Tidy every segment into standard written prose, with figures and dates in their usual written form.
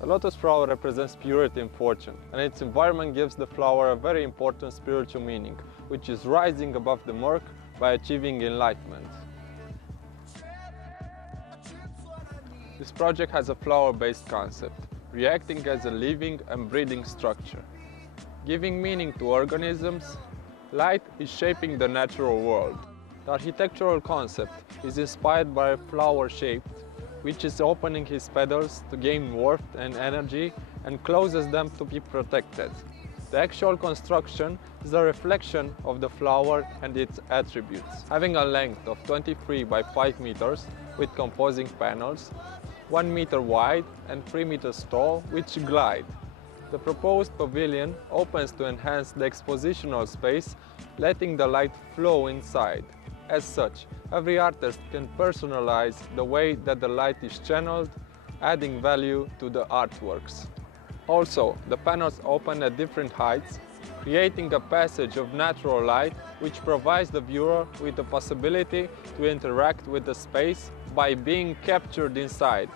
The lotus flower represents purity and fortune, and its environment gives the flower a very important spiritual meaning, which is rising above the murk by achieving enlightenment. This project has a flower-based concept, reacting as a living and breathing structure. Giving meaning to organisms, light is shaping the natural world. The architectural concept is inspired by a flower shaped, which is opening his petals to gain warmth and energy and closes them to be protected. The actual construction is a reflection of the flower and its attributes, having a length of 23 by 5 meters with composing panels, 1 meter wide and 3 meters tall, which glide. The proposed pavilion opens to enhance the expositional space, letting the light flow inside. As such, every artist can personalize the way that the light is channeled, adding value to the artworks. Also, the panels open at different heights, creating a passage of natural light which provides the viewer with the possibility to interact with the space by being captured inside.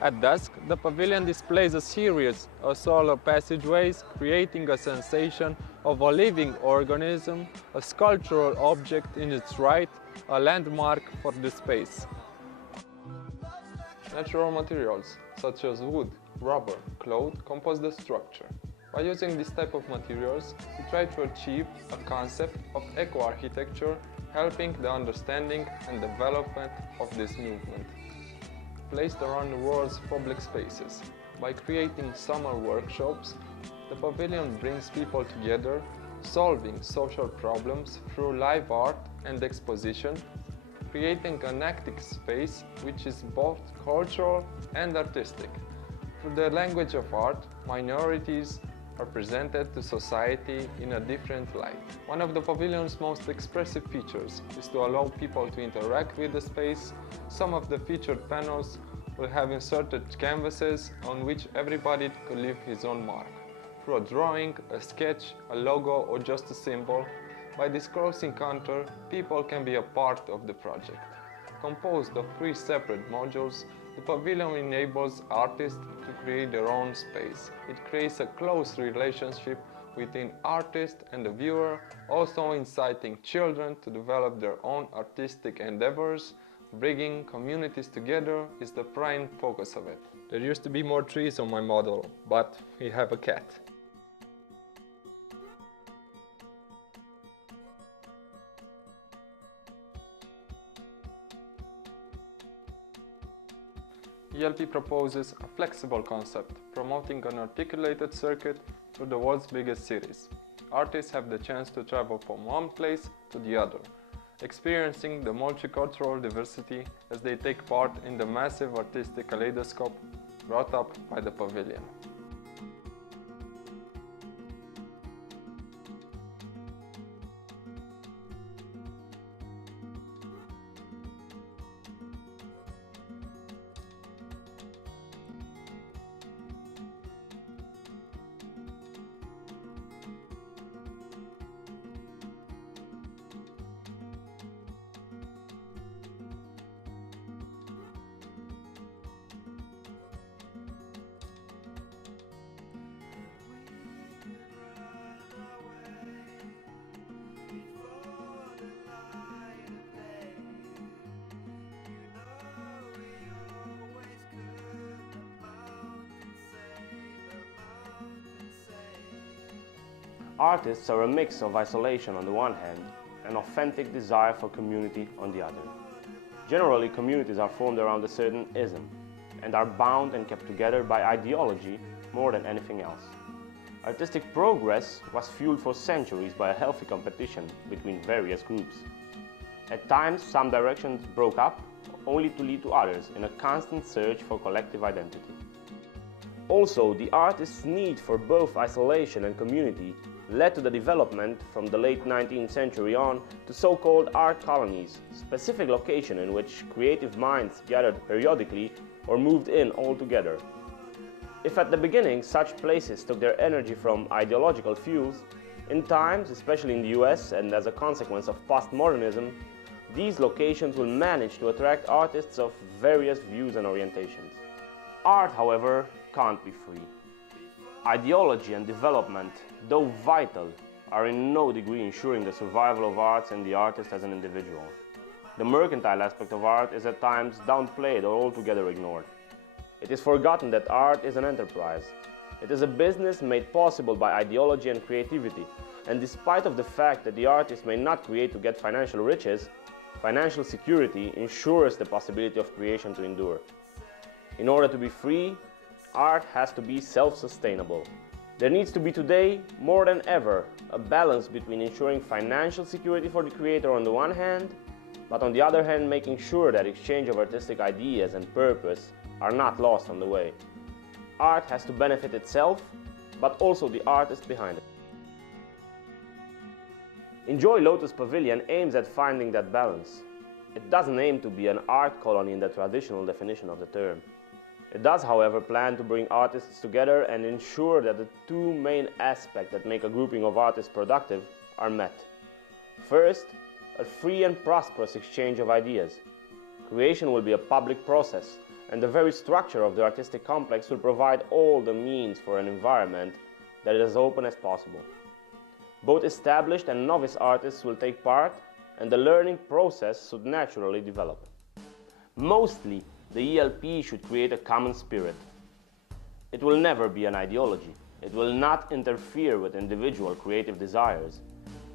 At dusk, the pavilion displays a series of solar passageways, creating a sensation of a living organism, a sculptural object in its right, a landmark for the space. Natural materials such as wood, rubber, cloth compose the structure. By using this type of materials, we try to achieve a concept of eco-architecture, helping the understanding and development of this movement. Placed around the world's public spaces. By creating summer workshops, the pavilion brings people together, solving social problems through live art and exposition, creating an active space which is both cultural and artistic. Through the language of art, minorities are presented to society in a different light. One of the pavilion's most expressive features is to allow people to interact with the space. Some of the featured panels will have inserted canvases on which everybody could leave his own mark. Through a drawing, a sketch, a logo or just a symbol, by this close encounter, people can be a part of the project. Composed of 3 separate modules, the pavilion enables artists to create their own space. It creates a close relationship between artist and the viewer, also inciting children to develop their own artistic endeavors. Bringing communities together is the prime focus of it. There used to be more trees on my model, but we have a cat. ELP proposes a flexible concept, promoting an articulated circuit through the world's biggest cities. Artists have the chance to travel from one place to the other, experiencing the multicultural diversity as they take part in the massive artistic kaleidoscope brought up by the pavilion. Artists are a mix of isolation on the one hand and authentic desire for community on the other. Generally, communities are formed around a certain ism and are bound and kept together by ideology more than anything else. Artistic progress was fueled for centuries by a healthy competition between various groups. At times, some directions broke up, only to lead to others in a constant search for collective identity. Also, the artist's need for both isolation and community led to the development from the late 19th century on to so-called art colonies, specific locations in which creative minds gathered periodically or moved in all together. If at the beginning such places took their energy from ideological fuels, in times, especially in the US and as a consequence of postmodernism, these locations will manage to attract artists of various views and orientations. Art, however, can't be free. Ideology and development, though vital, are in no degree ensuring the survival of arts and the artist as an individual. The mercantile aspect of art is at times downplayed or altogether ignored. It is forgotten that art is an enterprise. It is a business made possible by ideology and creativity, and despite of the fact that the artist may not create to get financial riches, financial security ensures the possibility of creation to endure. In order to be free, art has to be self-sustainable. There needs to be today, more than ever, a balance between ensuring financial security for the creator on the one hand, but on the other hand making sure that exchange of artistic ideas and purpose are not lost on the way. Art has to benefit itself, but also the artist behind it. Enjoy Lotus Pavilion aims at finding that balance. It doesn't aim to be an art colony in the traditional definition of the term. It does, however, plan to bring artists together and ensure that the two main aspects that make a grouping of artists productive are met. First, a free and prosperous exchange of ideas. Creation will be a public process, and the very structure of the artistic complex will provide all the means for an environment that is as open as possible. Both established and novice artists will take part, and the learning process should naturally develop. Mostly, the ELP should create a common spirit. It will never be an ideology. It will not interfere with individual creative desires,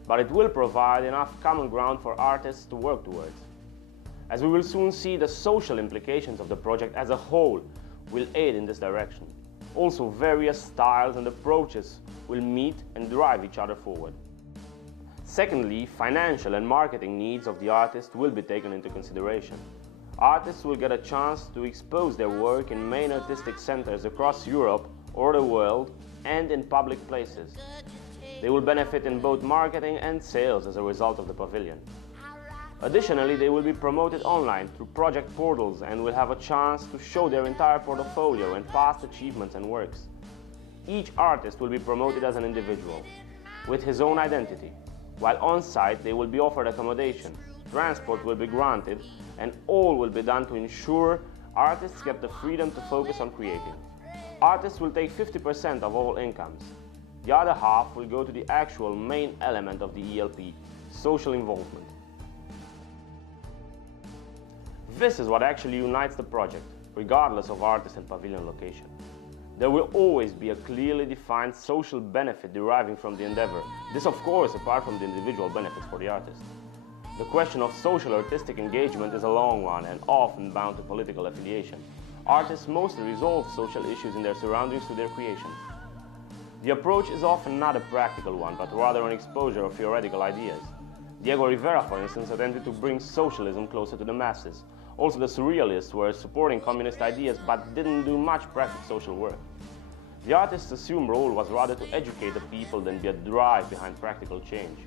but it will provide enough common ground for artists to work towards. As we will soon see, the social implications of the project as a whole will aid in this direction. Also, various styles and approaches will meet and drive each other forward. Secondly, financial and marketing needs of the artist will be taken into consideration. Artists will get a chance to expose their work in main artistic centers across Europe or the world and in public places. They will benefit in both marketing and sales as a result of the pavilion. Additionally, they will be promoted online through project portals and will have a chance to show their entire portfolio and past achievements and works. Each artist will be promoted as an individual, with his own identity. While on site, they will be offered accommodation, transport will be granted, and all will be done to ensure artists get the freedom to focus on creating. Artists will take 50% of all incomes. The other half will go to the actual main element of the ELP, social involvement. This is what actually unites the project, regardless of artist and pavilion location. There will always be a clearly defined social benefit deriving from the endeavor. This, of course, apart from the individual benefits for the artist. The question of social artistic engagement is a long one and often bound to political affiliation. Artists mostly resolve social issues in their surroundings through their creation. The approach is often not a practical one, but rather an exposure of theoretical ideas. Diego Rivera, for instance, attempted to bring socialism closer to the masses. Also, the surrealists were supporting communist ideas but didn't do much practical social work. The artist's assumed role was rather to educate the people than be a drive behind practical change.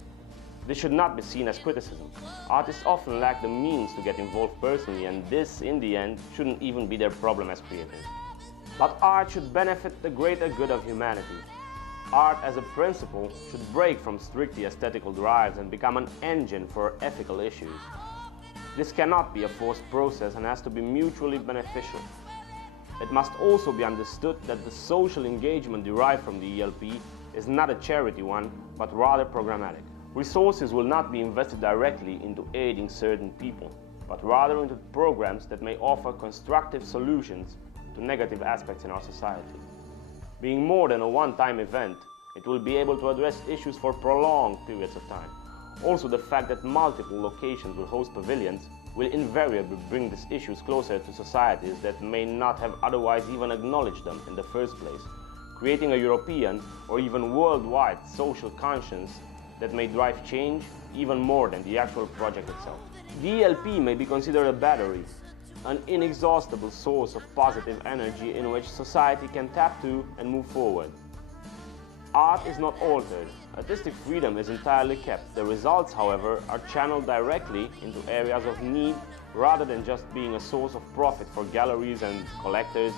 This should not be seen as criticism. Artists often lack the means to get involved personally, and this, in the end, shouldn't even be their problem as creators. But art should benefit the greater good of humanity. Art as a principle should break from strictly aesthetical drives and become an engine for ethical issues. This cannot be a forced process and has to be mutually beneficial. It must also be understood that the social engagement derived from the ELP is not a charity one, but rather programmatic. Resources will not be invested directly into aiding certain people, but rather into programs that may offer constructive solutions to negative aspects in our society. Being more than a one-time event, it will be able to address issues for prolonged periods of time. Also, the fact that multiple locations will host pavilions will invariably bring these issues closer to societies that may not have otherwise even acknowledged them in the first place, creating a European or even worldwide social conscience that may drive change even more than the actual project itself. The ELP may be considered a battery, an inexhaustible source of positive energy in which society can tap to and move forward. Art is not altered. Artistic freedom is entirely kept. The results, however, are channeled directly into areas of need rather than just being a source of profit for galleries and collectors,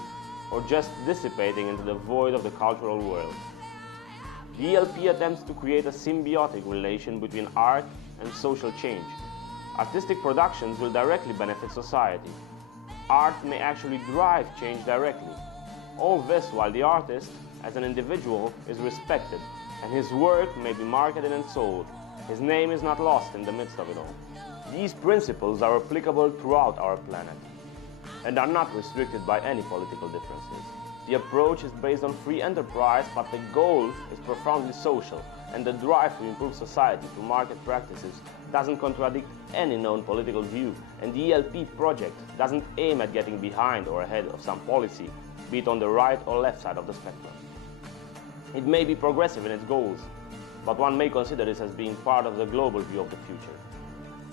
or just dissipating into the void of the cultural world. The ELP attempts to create a symbiotic relation between art and social change. Artistic productions will directly benefit society. art may actually drive change directly. All this while the artist, as an individual, is respected, and his work may be marketed and sold. His name is not lost in the midst of it all. These principles are applicable throughout our planet and are not restricted by any political differences. The approach is based on free enterprise, but the goal is profoundly social, and the drive to improve society through market practices doesn't contradict any known political view, and the ELP project doesn't aim at getting behind or ahead of some policy, be it on the right or left side of the spectrum. It may be progressive in its goals, but one may consider this as being part of the global view of the future.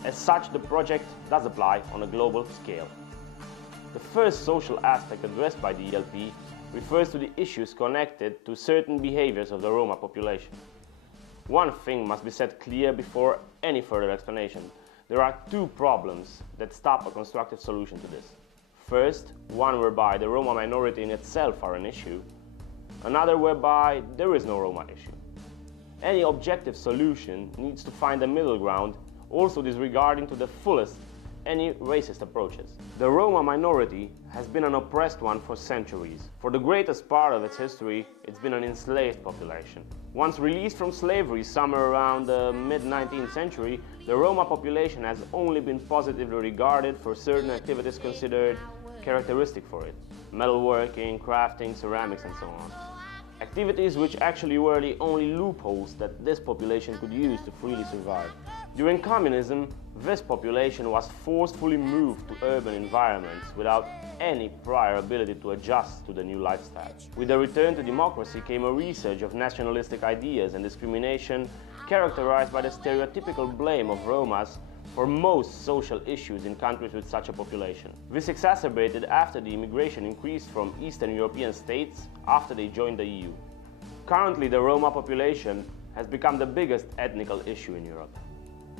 As such, the project does apply on a global scale. The first social aspect addressed by the ELP refers to the issues connected to certain behaviors of the Roma population. One thing must be set clear before any further explanation. There are two problems that stop a constructive solution to this. First, one whereby the Roma minority in itself are an issue, another whereby there is no Roma issue. Any objective solution needs to find a middle ground, also disregarding to the fullest any racist approaches. The Roma minority has been an oppressed one for centuries. For the greatest part of its history, it's been an enslaved population. Once released from slavery somewhere around the mid-19th century, the Roma population has only been positively regarded for certain activities considered characteristic for it: metalworking, crafting, ceramics, and so on. Activities which actually were the only loopholes that this population could use to freely survive. During communism, this population was forcefully moved to urban environments without any prior ability to adjust to the new lifestyle. With the return to democracy came a resurge of nationalistic ideas and discrimination characterized by the stereotypical blame of Romas for most social issues in countries with such a population. This exacerbated after the immigration increased from Eastern European states after they joined the EU. Currently, the Roma population has become the biggest ethnical issue in Europe.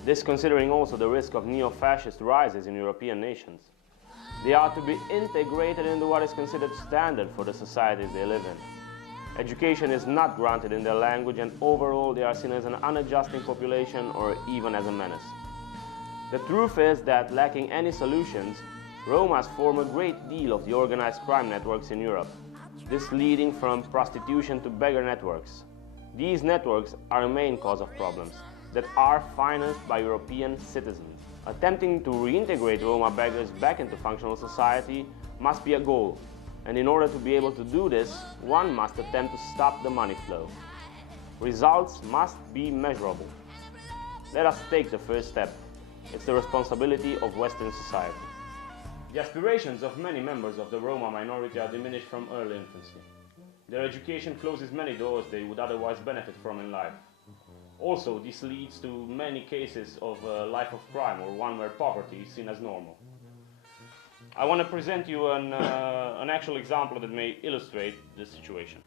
This considering also the risk of neo-fascist rises in European nations. They are to be integrated into what is considered standard for the societies they live in. Education is not granted in their language, and overall they are seen as an unadjusting population or even as a menace. The truth is that, lacking any solutions, Romas form a great deal of the organized crime networks in Europe, this leading from prostitution to beggar networks. These networks are a main cause of problems that are financed by European citizens. Attempting to reintegrate Roma beggars back into functional society must be a goal, and in order to be able to do this, one must attempt to stop the money flow. Results must be measurable. Let us take the first step. It's the responsibility of Western society. The aspirations of many members of the Roma minority are diminished from early infancy. Their education closes many doors they would otherwise benefit from in life. Also, this leads to many cases of a life of crime, or one where poverty is seen as normal. I want to present you an actual example that may illustrate this situation.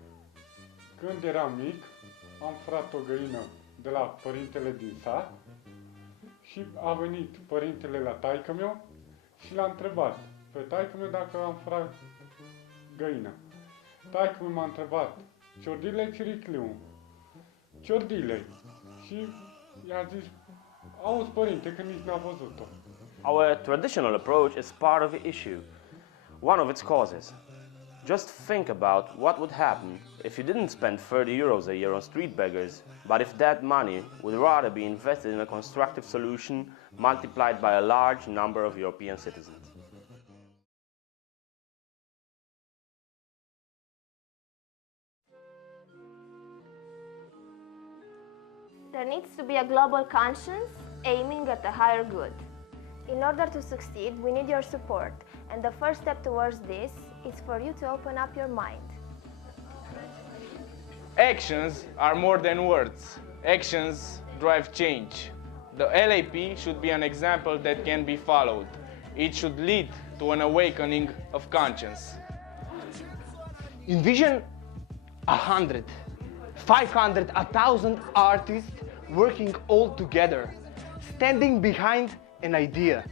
Când eram mic, am furat o găină de la părintele din sat și a venit părintele la taică-meu și l-a întrebat pe taică-meu dacă am furat găină. Taică-meu m-a întrebat: "Ciordile, ciricliu, ciordile." Și i-a zis: "Auzi, părinte, că nici n-a văzut-o." Our traditional approach is part of the issue, one of its causes. Just think about what would happen if you didn't spend 30 euros a year on street beggars, but if that money would rather be invested in a constructive solution multiplied by a large number of European citizens. There needs to be a global conscience aiming at a higher good. In order to succeed, we need your support, and the first step towards this is for you to open up your mind. Actions are more than words. Actions drive change. The LAP should be an example that can be followed. It should lead to an awakening of conscience. Envision 100, 500, 1,000 artists working all together, standing behind an idea.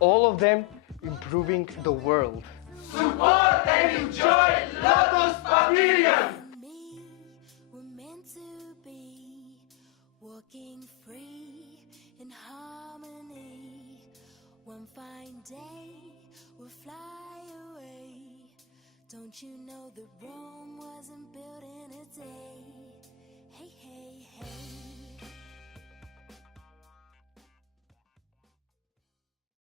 All of them improving the world. Support and enjoy Lotus Pavilion! We're meant to be walking free in harmony. One fine day we'll Don't you know the road